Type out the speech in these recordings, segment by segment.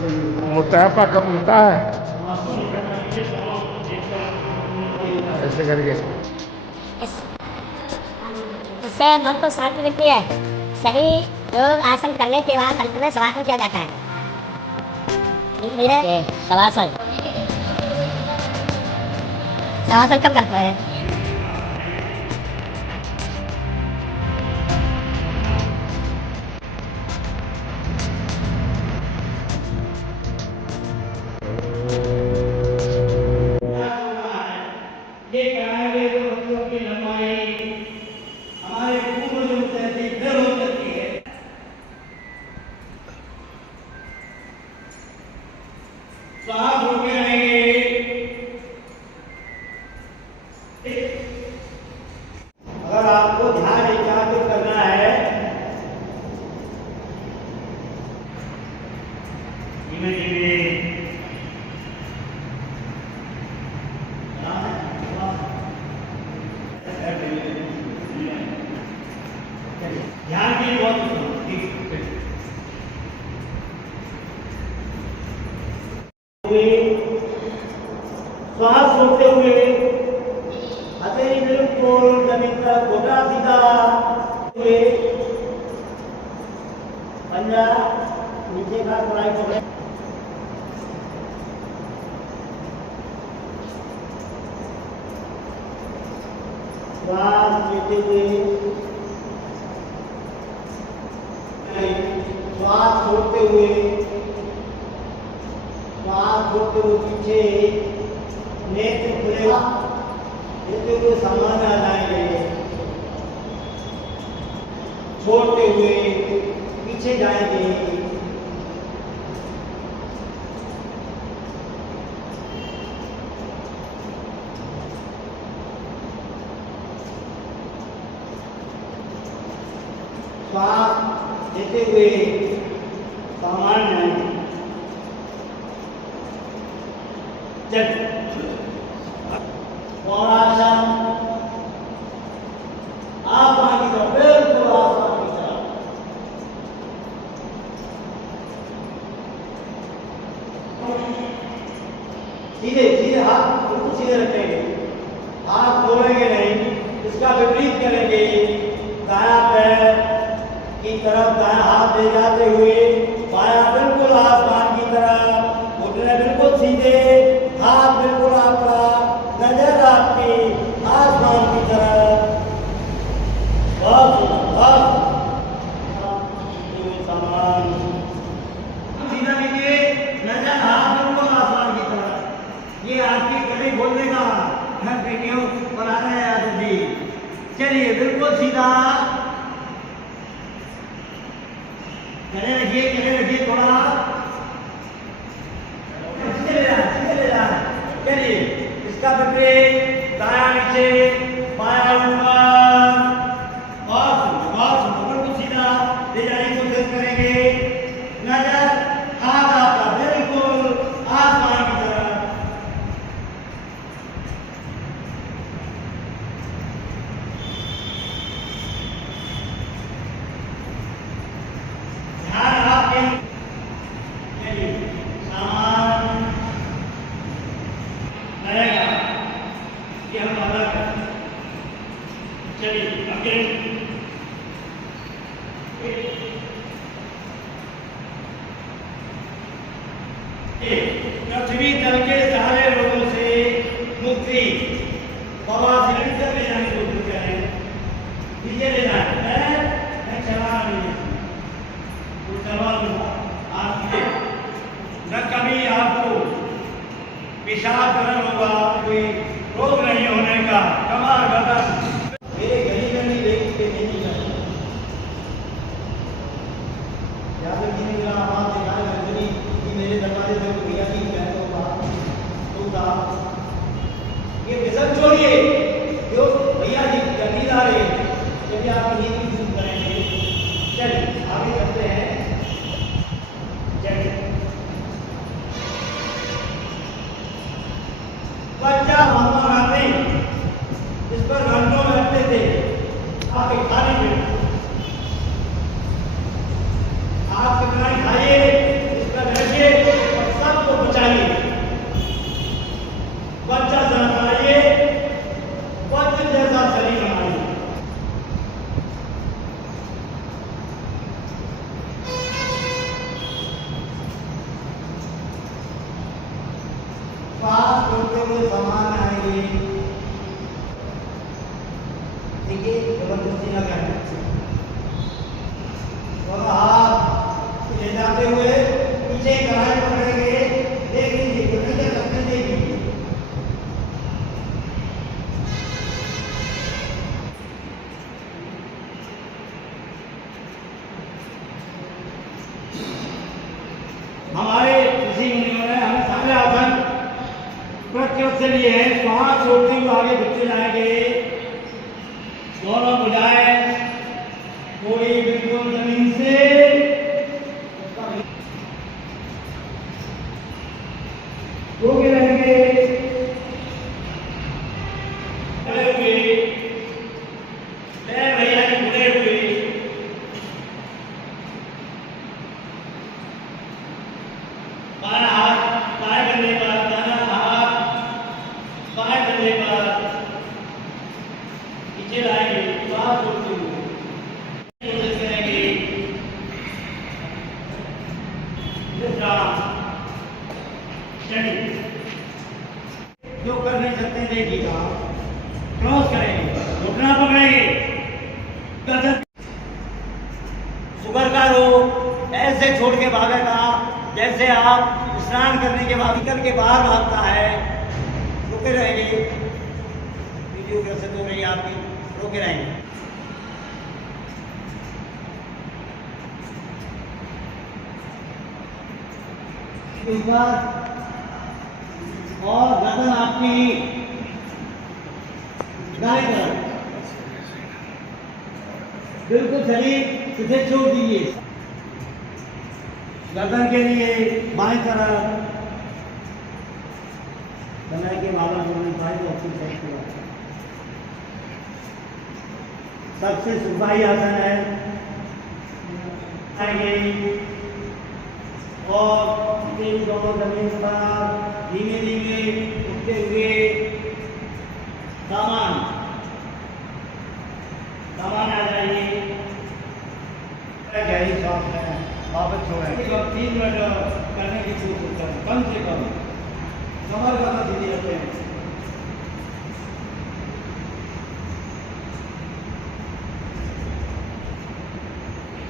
मोटापा कम होता है ऐसे करके। इससे मन को शांति मिलती है। सही योग आसन करने के बाद अंत में शवासन किया जाता है। धीरे शवासन शवासन कब करते हैं? ये कराए हुए बच्चों की लंबाई हमारे पूर्वजों से अधिक हो सकती है। श्वास रोके रहेंगे। अगर आपको ध्यान एकाग्र करना है धीमे धीमे ध्यान की बहुत श्वास रोकते हुए हथेली बिल्कुल जमीन तक घोटा सीधा हुए पंजा नीचे का कलाई पकड़े। श्वास लेते हुए श्वास छोड़ते हुए पीछे नेत्र खुलेगा लेते हुए सामान्य आ जाएंगे। छोड़ते हुए पीछे जाएंगे। श्वास लेते हुए सामान्य पौरासन आसमान की तरफ बिल्कुल आसमान की तरफ। सीधे सीधे हाथ बिल्कुल सीधे रखेंगे। हाथ मोड़ेंगे नहीं, इसका विपरीत करेंगे। दायां पैर की तरफ दायां हाथ ले जाते हुए बायां बिल्कुल आसमान की तरफ। घुटने बिल्कुल सीधे, हाथ बिल्कुल आपका, नजर आपकी आसमान की तरफ। सामान सीधा लीजिए, नजर हाथ बिल्कुल आसमान की तरफ। ये आपकी कड़ी बोलने का कंटिन्यू बना रहे हैं आदि जी। चलिए बिल्कुल सीधा खड़े रखिए थोड़ा चलिए। इसका विपरीत दाया नीचे बाया ऊपर और बिल्कुल सीधा ले जाने की कोशिश करेंगे। नजर हाथ आपका बिल्कुल आसमान की तरफ। ध्यान आपके सामान रहेगा। ये हम अलग चलिए आगे पृथ्वी तल के सारे लोगों से मुक्ति बाबा सिलेंडर ले जाने की कोशिश करें। नीचे ले जाए मैं चला आपके न कभी आपको पेशाब करना होगा, कोई रोग नहीं होने का। कमर गर्दन मेरे गली लेके के नहीं जाए। याद रखिए मेरा आवाज दिखाए गली कि मेरे दरवाजे पे भैया की मैं तो था ये व्यसन छोड़िए। जो भैया जी गंदीदार है यदि आप ये यूज करेंगे। चलिए आगे करते हैं। चलिए बच्चा मोहम्मद आते इस पर घंटों बैठते थे आपके खाने में। आप कितना ही खाइए इस पर बैठिए। हुए सामान आएंगे, देखिए जबरदस्ती न करना। और हाथ ले जाते हुए पीछे कढ़ाई पकड़ेंगे, देख लीजिए नजर रखने देगी। हमारे ऋषि मुनियों ने हमें सारे आसन प्रकृति से लिए हैं। श्वास छोड़ते हुए आगे बढ़ते जाएंगे, दोनों भुजाएं थोड़ी बिल्कुल जमीन से रोके रहेंगे, खड़े हुए पैर भैया के मुड़े हुए, बाएं हाथ बाएं कंधे पर, दाहिना हाथ बाएं कंधे पर पीछे लाएंगे, श्वास छोड़ते हुए कोशिश करेंगे। जो कर नहीं सकते देखिएगा, क्रॉस करेंगे, घुटना पकड़ेंगे, गर्दन। शुगर का रोग ऐसे छोड़ के भागेगा जैसे आप स्नान करने के बाद निकल के बाहर भागता है। रुके रहेंगे, वीडियो कैसे हो रही है आपकी, रुके रहेंगे। इस बार और गर्दन आपकी दाएं तरफ, बिल्कुल शरीर सीधे छोड़ दीजिए। गर्दन के लिए बाएं तरफ बनाए के बाबा जोड़ने पाए तो अच्छी सेट हुआ। सबसे सुखाई आसन है, आएंगे और दोनों जमीन पर धीमे धीमे उठते हुए सामान आ जाइए। गहरी सांस लें, वापस छोड़ें। 3 मिनट करने की कोशिश करें, कम से कम कमर का सीधी रखें।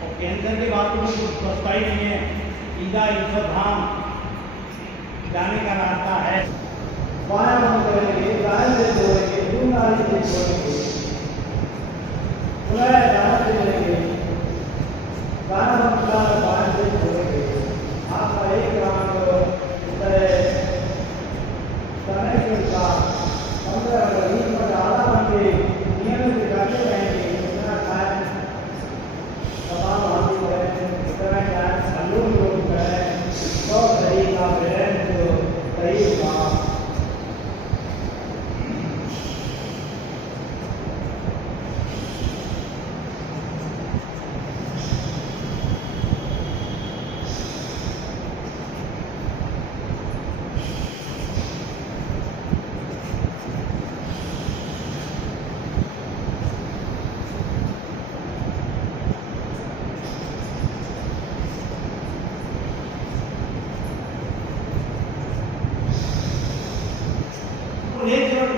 और कैंसर के बाद तो कुछ बचता ही नहीं है। सीधा ईश्वर धाम जाने का रास्ता है। बायां हम करेंगे, दाएं से जोड़ेंगे, दूर नाली से जोड़ेंगे, पुनः दाएं से जोड़ेंगे, दाएं हम बाएं से जोड़ेंगे। आपका एक राउंड इस तरह करने के साथ 15-20 मिनट आधा घंटे नियमित करते रहेंगे। इतना टाइम तमाम हाथी करें, इतना टाइम अनुलोम विलोम करें, तो शरीर का ब्रेन सही होगा।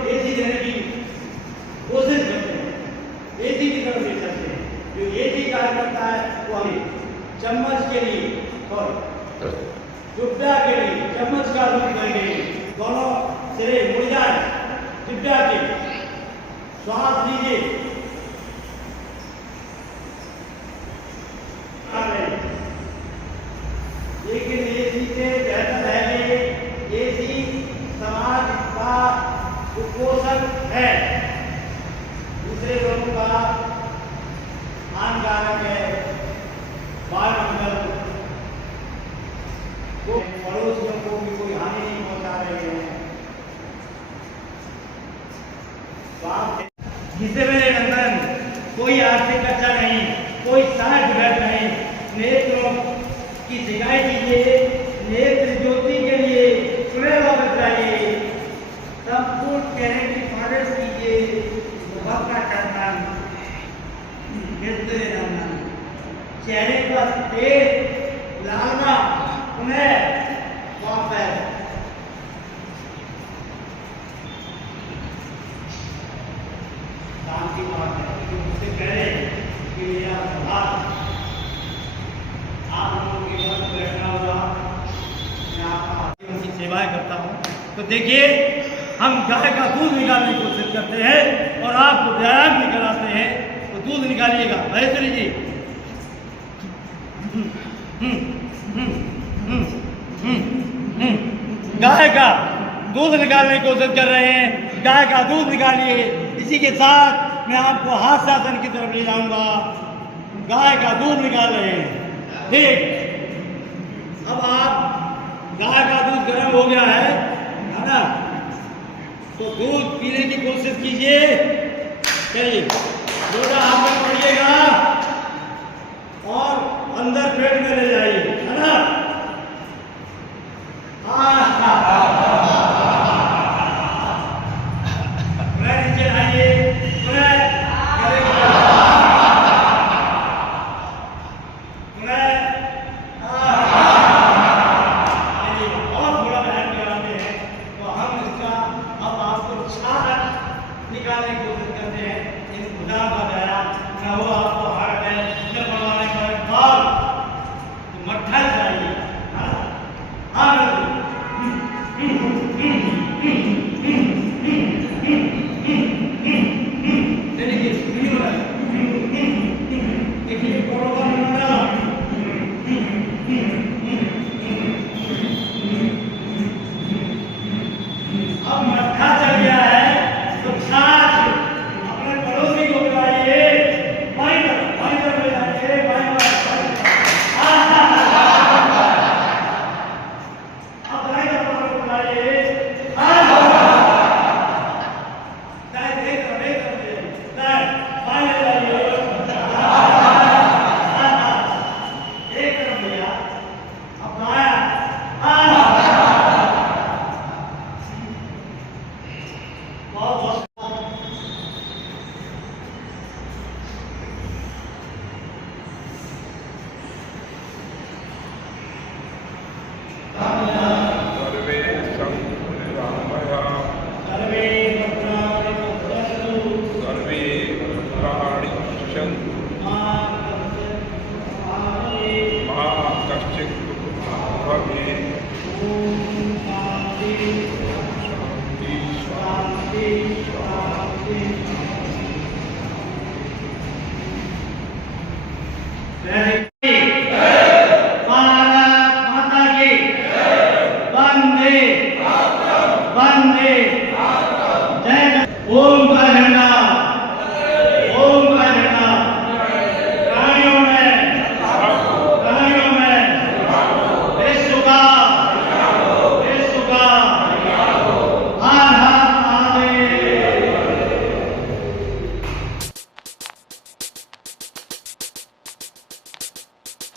एसी देने की कोशिश करते हैं, एसी की तरफ ले चलते हैं। जो एसी कार्य करता है वो हमें चम्मच के लिए और चुपड़ा के लिए चम्मच का रूप देंगे। दोनों सिरे मुड़ जाए, चुपड़ा के श्वास लीजिए, लेकिन एसी से बेहतर है। एसी समाज का कुपोषण है, दूसरे लोगों का हानिकारक है। वायुमंडल को पड़ोसियों को भी कोई हानि नहीं पहुंचा रहे हैं। जिससे मेरे अंदर कोई आर्थिक खर्चा नहीं, कोई साइड इफेक्ट नहीं। नेत्रों की सिकाई कीजिए, नेत्र ज्योति के लिए सुबह वापस जाइए, संपूर्ण गारंटी फॉरेस्ट कीजिए। भक्का करना, चेहरे पर तेज लालना, उन्हें वापस करें कि मेरा प्रभात आप लोगों के मन में बैठा हुआ मैं आपका उनकी सेवाएं करता हूँ। तो देखिए हम गाय का दूध निकालने की कोशिश करते हैं और आपको व्यायाम भी कराते हैं। तो दूध निकालिएगा महेश्वरी जी। गाय का दूध निकालने की कोशिश कर रहे हैं। गाय का दूध निकालिए। इसी के साथ मैं आपको हास्यासन की तरफ ले जाऊंगा। गाय का दूध निकाल रहे हैं। ठीक, अब आप गाय का दूध गर्म हो गया है ना, तो दूध पीने की कोशिश कीजिए। चलिए लोटा हाथ में पकड़िएगा और अंदर पेट में ले जाइए, है ना। नीचे लाइए, निकालने की कोशिश करते हैं। इन खुदाम का दायरा न हो आपको हार्ट अटैक न बनवाने का बाल तो मट्ठा चाहिए। देखिए अब मट्ठा चल गया है तो छाछ अपने पड़ोसी को पिलाइए। बाई तरफ ले जाइए, बाई अब दाई तरफ पिलाइए। दाई देख ले दाई बाई ले जाइए। एक तरफ लिया, अब दाया बहुत शांति।